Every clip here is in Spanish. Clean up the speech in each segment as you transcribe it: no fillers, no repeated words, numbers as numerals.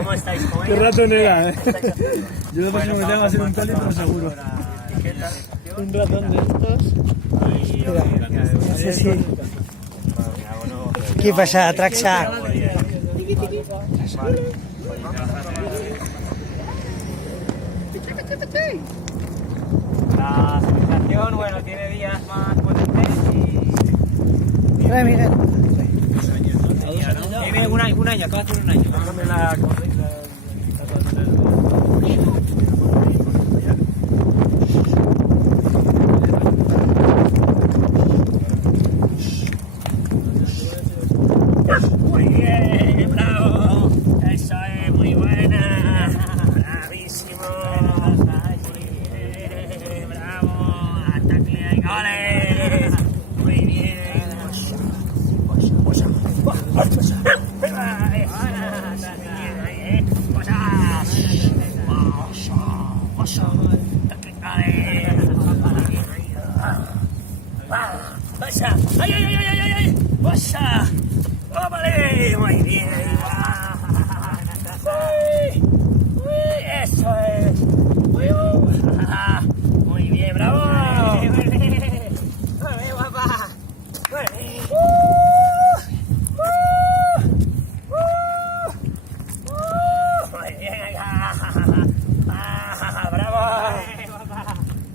¿Cómo estáis? ¿Cómo Qué ratonera, ¿eh? Yo lo Bueno, próximo que tengo va a ser un vamos calibre seguro. ¿Y qué tal? Un ratón de estos. No sé si... ¿Qué pasa, Traxa? La sensación, bueno, tiene días más potentes y... Mira, Miguel. Tiene un año, acaba de hacer un año. Mándame la Muy bien, bravo. Eso es muy buena. Bravísimo. Muy bien, bravo. Ataque ahí, goles. Muy bien. ¡Ay, ay, ay, ay, ay, ay! ¡Pasa! ¡Vale! Muy bien. ¡Uy! ¡Uy! ¡Eso es! ¡Uy! ¡Muy bien, bravo! ¡Muy bien, guapa! ¡Muy bien! ¡Muy bien! ¡Bravo!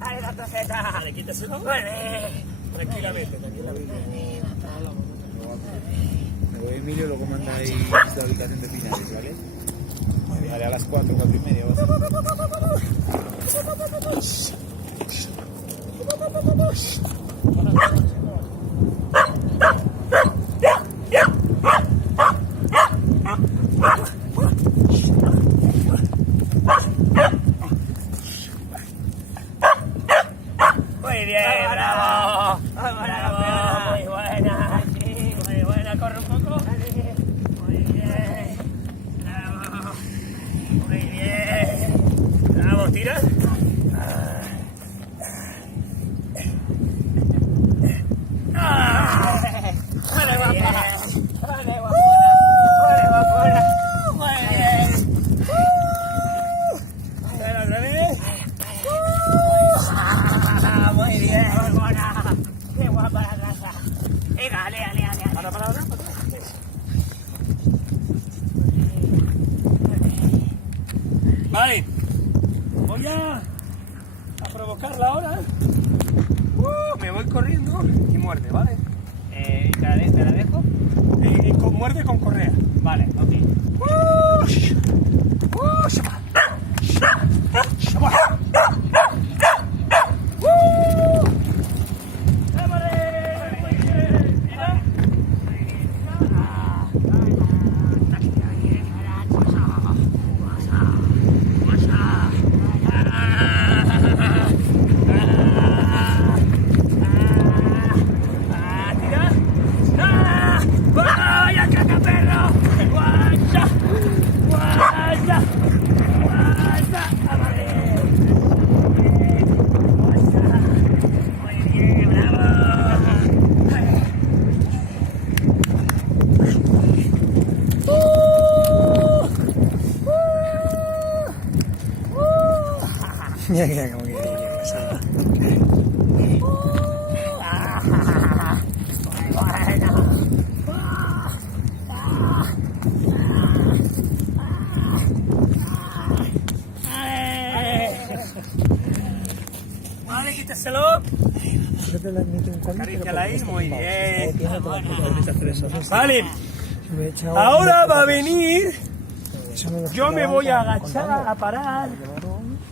¡Ay, la toseta! Vale, quítaselo. ¡Muy bien! Tranquilamente, tranquilamente. Me voy Emilio, luego manda ahí la habitación de Pinares, ¿vale? Vale, a las 4, 4:30 vas Muy bien, bravo. Bravo, muy buena. Muy buena, corre un poco. Muy bien. Bravo. Muy bien. Bravo, tira. Vale, guapa. Vale, guapa. Vale, guapa. Muy bien. Vale, otra vez. Muy bien, muy buena. Qué guapa la raza. Venga, ale. Para. Vale. Voy a provocarla ahora. Me voy corriendo y muerde, ¿vale? ¿Te la dejo? Muerde con correa. Vale, ok. ¡Vaya caca, perro! ¡Guacha! ¡Guacha! ¡Guacha! ¡Vale! ¡Guacha! Muy bien, bravo. Mira cómo quiere ir pasada. Vale, quítaselo. Acaríciala ahí, muy bien. Vale, ahora va a venir. Yo me voy a agachar a parar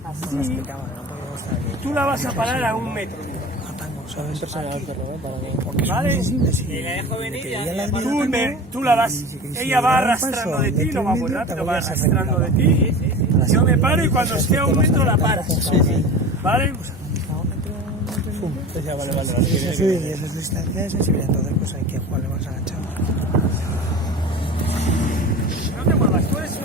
así. Tú la vas a parar a 1 metro. ¿Vale? Tú la vas, ella va arrastrando de ti, no va muy rápido, va arrastrando de ti. Yo me paro y cuando esté a 1 metro la paras. ¿Vale? Eso es distancia de sensibilidad, entonces pues hay que jugarle más agachado. No te muevas, tú eres un...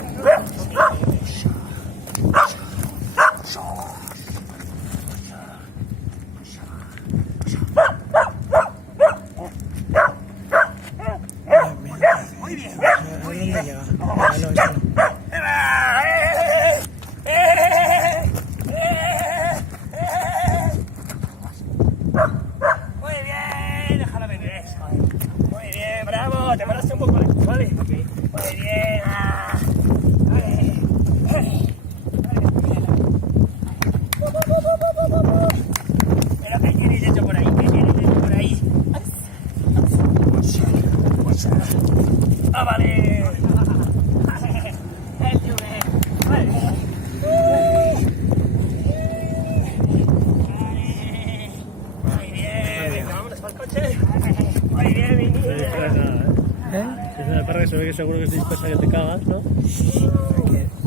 Muy bien. ¿Dónde llega? Bravo, te paraste un poco ahí, ¿vale? Muy bien. Pero ¿qué tienes hecho por ahí? ¿Qué tienes hecho por ahí? ¡Ah, vale! Muy bien, venga, vámonos para el coche. Muy bien, mi niña. Es una perra que se ve que seguro que es dispersa que te cagas, ¿no?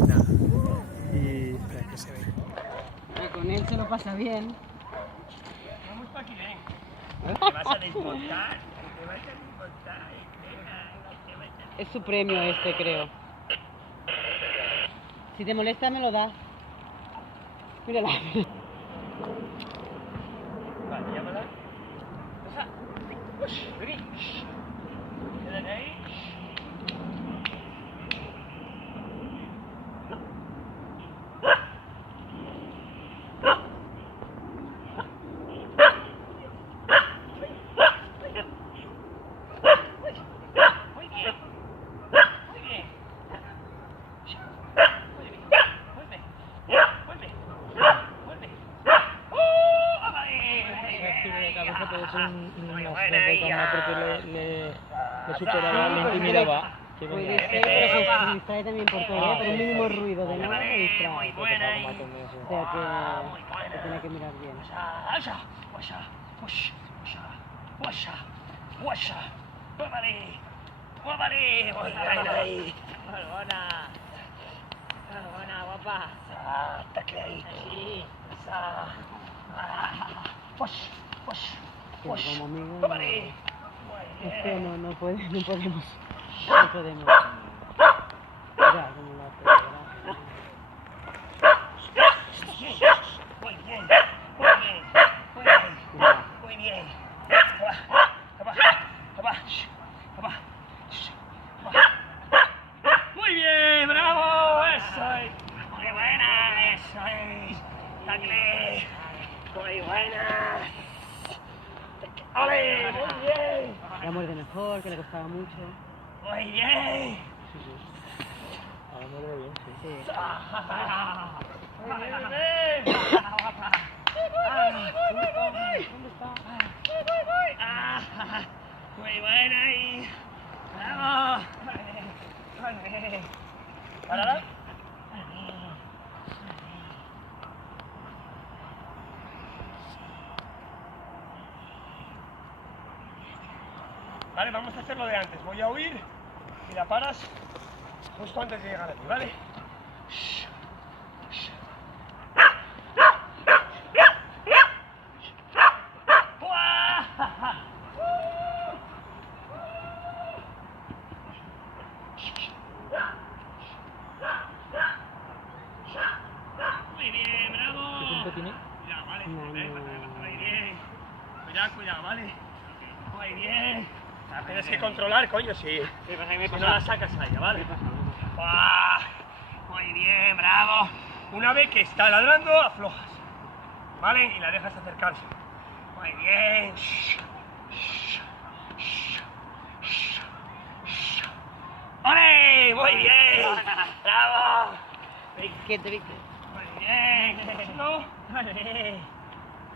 Nada, Y espera que se ve. Con él se lo pasa bien. Vamos para aquí, ven. Te vas a desmontar. Te vas a desmontar. Es su premio este, creo. Si te molesta, me lo da. Mírala. Vale, llámala. Pasa. Vení. Quédate ahí. Muy bien. Muy bien. Vuelve. Vuelve. Vuelve. ¡Oh! de cabeza puede ser un Muy accidente buena de ella. cámara porque le superaba, le intimidaba. Que Puede venga. ser, pero se distrae también por todo, por un mínimo ruido de nada se distrae. Muy buena ella. O sea que tiene que mirar bien. Washa, washa, washa, washa, washa, washa. Muévale, muévale, muévale. Barbona. Barbona, guapa. Sácate ahí. Wash, wash, wash. Como amigo, Muévale. es que no podemos. No podemos. Mira cómo lo hace. ¿verdad? Muy bien, muy bien, muy bien, muy bien. Muy bien, bravo, eso es. Muy buena, eso es. Dale. Muy buena. ¡Ole! Muy bien. La muerde mejor, que le costaba mucho. Muy bien. Ahora muerde bien, sí. Sí. Muy bien. Muy buena ahí. Bravo. ¿Parada? Vale, vamos a hacer lo de antes. Voy a huir y la paras justo antes de llegar a ti, ¿vale? Muy bien, bravo. ¿Qué punto tiene? Cuidado, vale. No, Muy bien. Cuidado, vale. Muy bien. La tienes que controlar, coño, sí. Si no la sacas allá, ¿vale? ¡Buah! Muy bien, bravo. Una vez que está ladrando, aflojas. ¿Vale? Y la dejas acercarse. Muy bien. ¡Ole! Muy bien. Bravo. ¿Qué te viste? Muy bien. ¿No? Vale.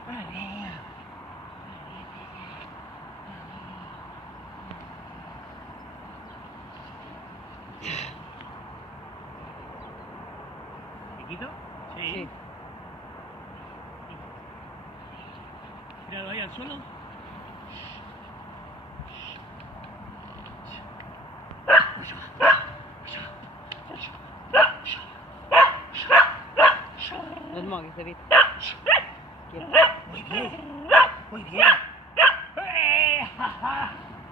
Vale. ¿Chiquito? Sí. Míralo ahí al suelo. No es mogui, te viste. Muy bien. Muy bien.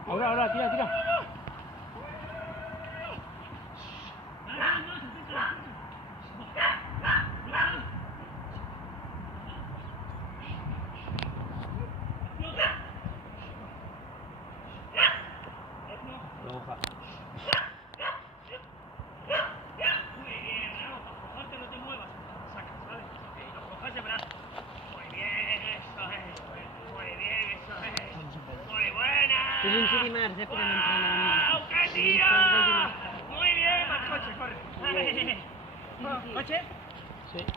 Ahora, tira. La hoja. Muy bien, bravo. Aflojarte, no te muevas. Sacas, ¿vale? Aflojarte, brazo. Muy bien, eso es. Muy bien, eso es. Muy buena. Tiene un ser dimarts, podem entrenar. Muy bien, al coche, corre. ¿Coche?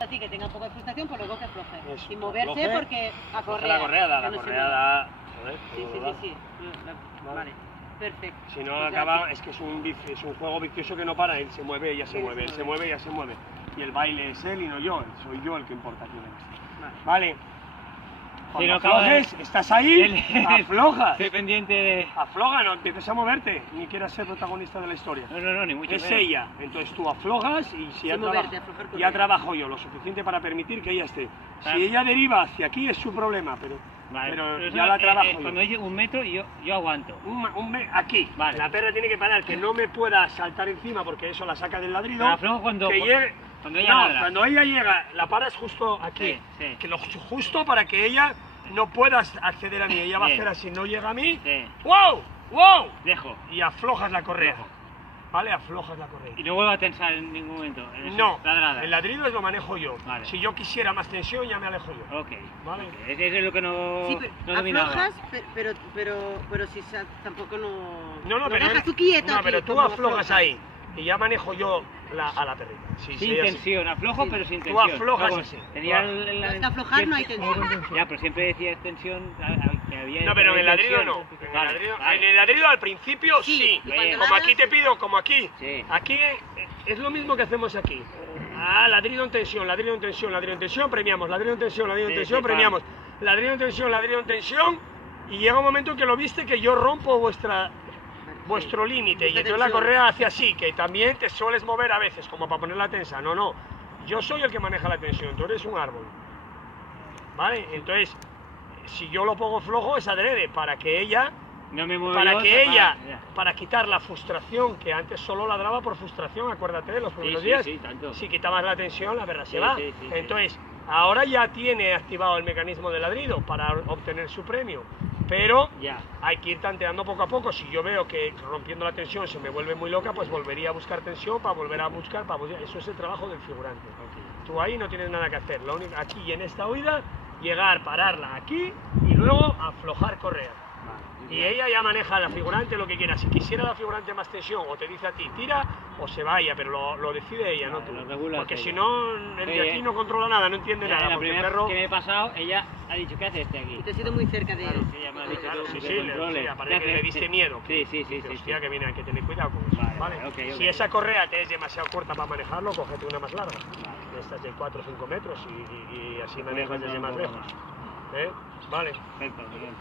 Así que tenga un poco de frustración, pero luego que afloje. Eso, Sin moverse afloje. porque a correr. La correada, la correada. Joder, Sí, sí, ¿verdad? sí, sí. Vale. Perfecto. Si no Pues ya acaba, es que es un juego vicioso que no para, él se mueve, ella se mueve, él se mueve, ella se mueve. Y el baile es él y no yo, soy yo el que importa aquí en esto. Vale. Cuando no acaba aflojes, estás ahí, afloja. Estoy pendiente de... Afloja, no empieces a moverte, ni quieras ser protagonista de la historia. No, ni mucho Es menos. ella, entonces tú aflojas y si ya, moverte, aflojar con ya ella. trabajo yo lo suficiente para permitir que ella esté. Claro. Si ella deriva hacia aquí es su problema, pero Vale, pero eso, ya la trabajo yo. Cuando oye un metro, yo aguanto. Aquí, Vale. la perra tiene que parar, que no me pueda saltar encima porque eso la saca del ladrido. La aflojo cuando ella ladra. cuando ella llega, la paras justo aquí, Sí, sí. que justo para que ella no pueda acceder a mí, ella va a Bien. hacer así, no llega a mí, Sí. ¡wow! ¡wow! Dejo. Y aflojas la correa, Dejo. ¿vale? Aflojas la correa. Y no vuelvo a tensar en ningún momento. Eso, No, ladrada. el ladrido lo manejo yo. Vale. Si yo quisiera más tensión, ya me alejo yo. Ok. Vale. Ok. Eso es lo que no, Sí, no dominaba. aflojas, pero si tampoco no... No, pero dejas tú quieto no, aquí, pero tú como aflojas ahí y ya manejo yo a la perrita. Sí, Sin sí, así. tensión, aflojo Sí. pero sin Tú tensión. aflojas Luego, así. Tenía Tú Hasta aflojar no hay tensión. Ya, pero siempre decías tensión, que había... No, pero en el ladrido tensión. no. Vale, vale. En el ladrido al principio Sí, sí. y cuando Como ladras- aquí te pido, como aquí. Sí. Aquí es lo mismo que hacemos aquí. Ladrido en tensión, ladrido en tensión, ladrido en tensión, premiamos. Ladrido en tensión, ladrido en Sí, tensión, sí, premiamos. Ladrido en tensión, ladrido en tensión. Y llega un momento en que lo viste que yo rompo vuestro límite. Y Vuestra entonces la tensión. correa hace así, que también te sueles mover a veces, como para ponerla tensa. No, no. Yo soy el que maneja la tensión, tú eres un árbol. ¿Vale? Entonces, si yo lo pongo flojo es adrede, para que ella, No me muevo para yo, que ella, ya. para quitar la frustración, que antes solo ladraba por frustración, acuérdate de los primeros días. Sí, tanto. Si quitabas la tensión, la perra se Sí, va. sí, sí, Entonces, ahora ya tiene activado el mecanismo de ladrido para obtener su premio. Pero Ya. hay que ir tanteando poco a poco. Si yo veo que rompiendo la tensión se me vuelve muy loca, pues volvería a buscar tensión para volver a buscar. Eso es el trabajo del figurante. Tú ahí no tienes nada que hacer. Lo único, aquí en esta huida, llegar, pararla aquí y luego aflojar correa. Y ella ya maneja la figurante lo que quiera. Si quisiera la figurante más tensión, o te dice a ti tira o se vaya, pero lo decide ella, no tú. Lo regula Porque ella. si no, el de aquí no controla nada, no entiende nada. La Porque el primera perro. que me he pasado, ella ha dicho, ¿qué hace este aquí? Y te has ido muy cerca de él. Sí, ella me ha dicho Claro, tú, sí, que sí, controle. sí, aparte ¿Qué que le hace diste este? miedo. Sí. Dice, hostia, que viene, hay que tener cuidado con eso. Vale, ¿vale? ok. Si esa correa te es demasiado corta para manejarlo, cógete una más larga. Estas de 4 o 5 metros y así manejas desde más lejos. ¿Eh? Vale. Perfecto, bien.